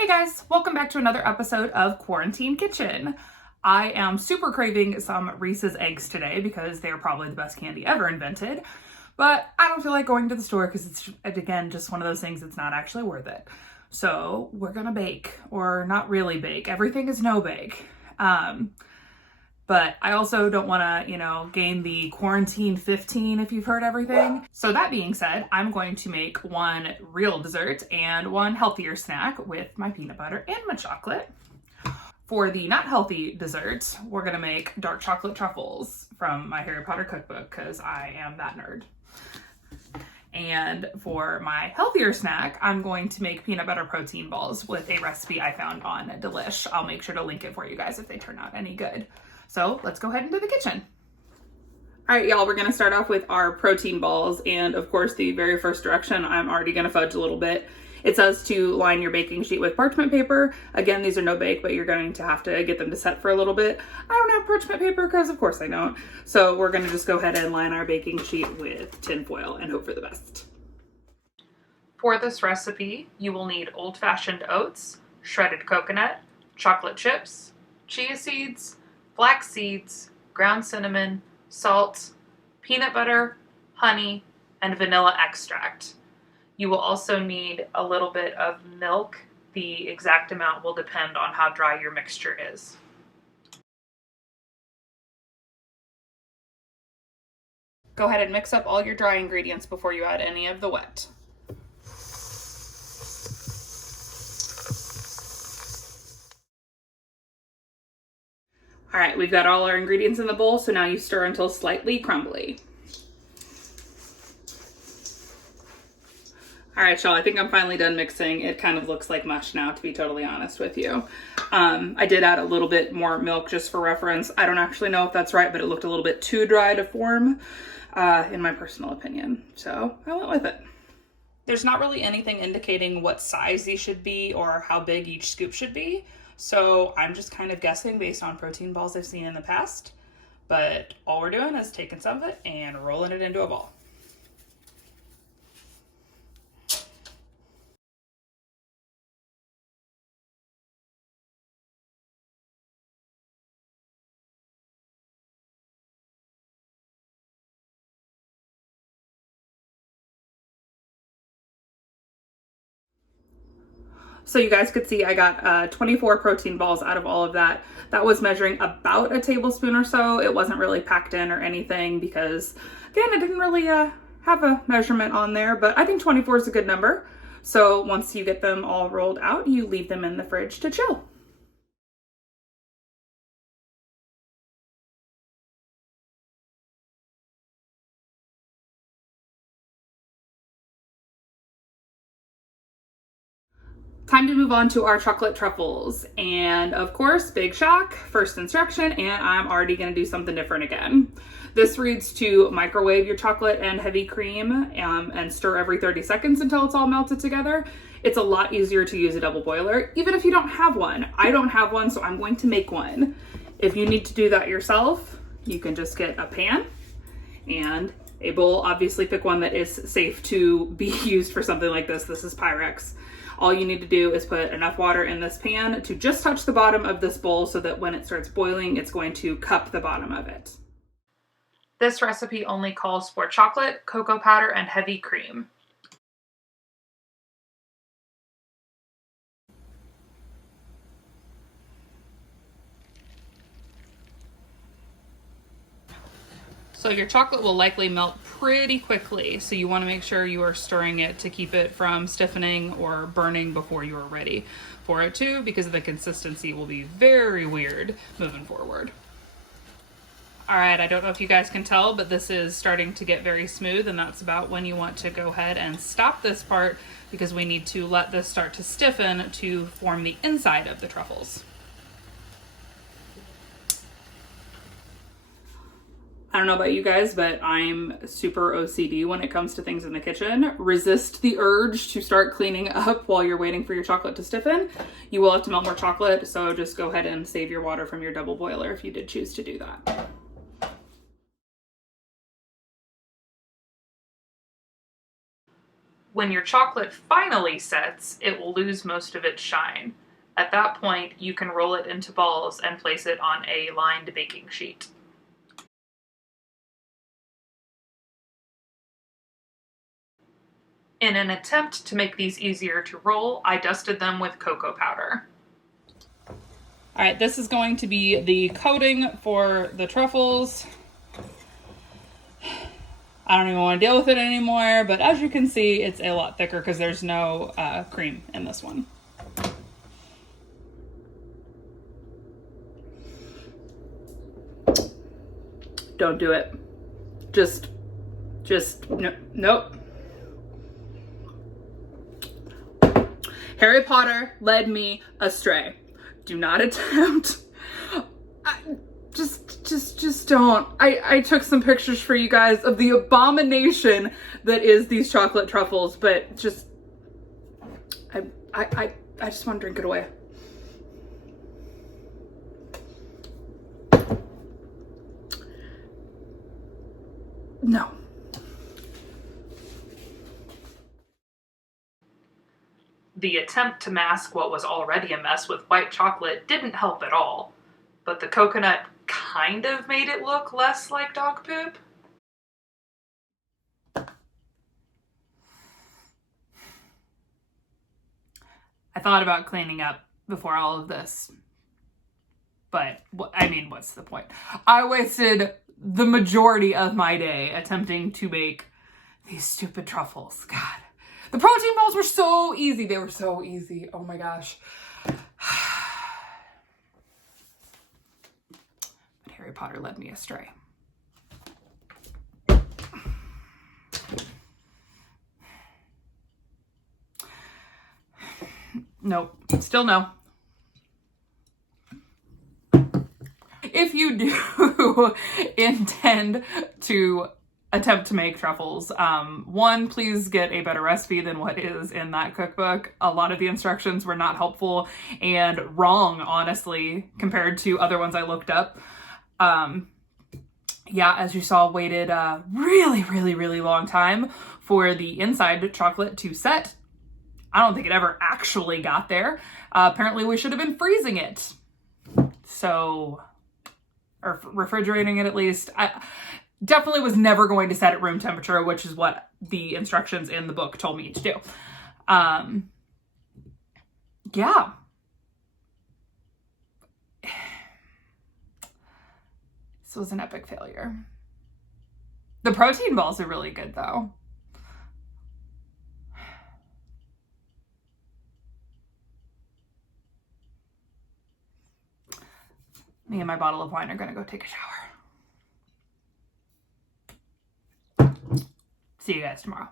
Hey guys, welcome back to another episode of Quarantine Kitchen. I am super craving some Reese's eggs today because they're probably the best candy ever invented, but I don't feel like going to the store because it's, again, just one of those things that's not actually worth it. So we're gonna bake, or not really bake. Everything is no bake. But I also don't want to, gain the quarantine 15 if you've heard everything. So that being said, I'm going to make one real dessert and one healthier snack with my peanut butter and my chocolate. For the not healthy dessert, we're going to make dark chocolate truffles from my Harry Potter cookbook because I am that nerd. And for my healthier snack, I'm going to make peanut butter protein balls with a recipe I found on Delish. I'll make sure to link it for you guys if they turn out any good. So let's go ahead into the kitchen. All right, y'all, we're gonna start off with our protein balls. And of course, the very first direction, I'm already gonna fudge a little bit. It says to line your baking sheet with parchment paper. Again, these are no bake, but you're going to have to get them to set for a little bit. I don't have parchment paper because of course I don't. So we're gonna just go ahead and line our baking sheet with tin foil and hope for the best. For this recipe, you will need old-fashioned oats, shredded coconut, chocolate chips, chia seeds, flax seeds, ground cinnamon, salt, peanut butter, honey, and vanilla extract. You will also need a little bit of milk. The exact amount will depend on how dry your mixture is. Go ahead and mix up all your dry ingredients before you add any of the wet. All right, we've got all our ingredients in the bowl, so now you stir until slightly crumbly. All right, y'all, I think I'm finally done mixing. It kind of looks like mush now, to be totally honest with you. I did add a little bit more milk just for reference. I don't actually know if that's right, but it looked a little bit too dry to form, in my personal opinion. So I went with it. There's not really anything indicating what size these should be or how big each scoop should be. So I'm just kind of guessing based on protein balls I've seen in the past. But all we're doing is taking some of it and rolling it into a ball. So you guys could see I got 24 protein balls out of all of that. That was measuring about a tablespoon or so. It wasn't really packed in or anything because, again, I didn't really have a measurement on there, but I think 24 is a good number. So once you get them all rolled out, you leave them in the fridge to chill. Time to move on to our chocolate truffles. And of course, big shock, first instruction, and I'm already gonna do something different again. This reads to microwave your chocolate and heavy cream and stir every 30 seconds until it's all melted together. It's a lot easier to use a double boiler, even if you don't have one. I don't have one, so I'm going to make one. If you need to do that yourself, you can just get a pan and a bowl. Obviously pick one that is safe to be used for something like this. This is Pyrex. All you need to do is put enough water in this pan to just touch the bottom of this bowl so that when it starts boiling, it's going to cup the bottom of it. This recipe only calls for chocolate, cocoa powder, and heavy cream. So your chocolate will likely melt pretty quickly, so you want to make sure you are stirring it to keep it from stiffening or burning before you are ready for it to, because the consistency will be very weird moving forward. All right, I don't know if you guys can tell, but this is starting to get very smooth, and that's about when you want to go ahead and stop this part because we need to let this start to stiffen to form the inside of the truffles. I don't know about you guys, but I'm super OCD when it comes to things in the kitchen. Resist the urge to start cleaning up while you're waiting for your chocolate to stiffen. You will have to melt more chocolate, so just go ahead and save your water from your double boiler if you did choose to do that. When your chocolate finally sets, it will lose most of its shine. At that point, you can roll it into balls and place it on a lined baking sheet. In an attempt to make these easier to roll, I dusted them with cocoa powder. All right, this is going to be the coating for the truffles. I don't even want to deal with it anymore, but as you can see, it's a lot thicker because there's no cream in this one. Don't do it. Just, no, nope. Harry Potter led me astray. Do not attempt. Just don't. I took some pictures for you guys of the abomination that is these chocolate truffles, but just, I just want to drink it away. No. The attempt to mask what was already a mess with white chocolate didn't help at all, but the coconut kind of made it look less like dog poop. I thought about cleaning up before all of this, but I mean, what's the point? I wasted the majority of my day attempting to make these stupid truffles. God. The protein balls were so easy. They were so easy. Oh my gosh. But Harry Potter led me astray. Nope. Still no. If you do intend to attempt to make truffles, one, please get a better recipe than what is in that cookbook. A lot of the instructions were not helpful and wrong, honestly, compared to other ones I looked up. Yeah, as you saw, waited a really long time for the inside chocolate to set. I don't think it ever actually got there. Apparently we should have been freezing it. So, or refrigerating it at least. I definitely was never going to set at room temperature, which is what the instructions in the book told me to do. Yeah. This was an epic failure. The protein balls are really good though. Me and my bottle of wine are gonna go take a shower. See you guys tomorrow.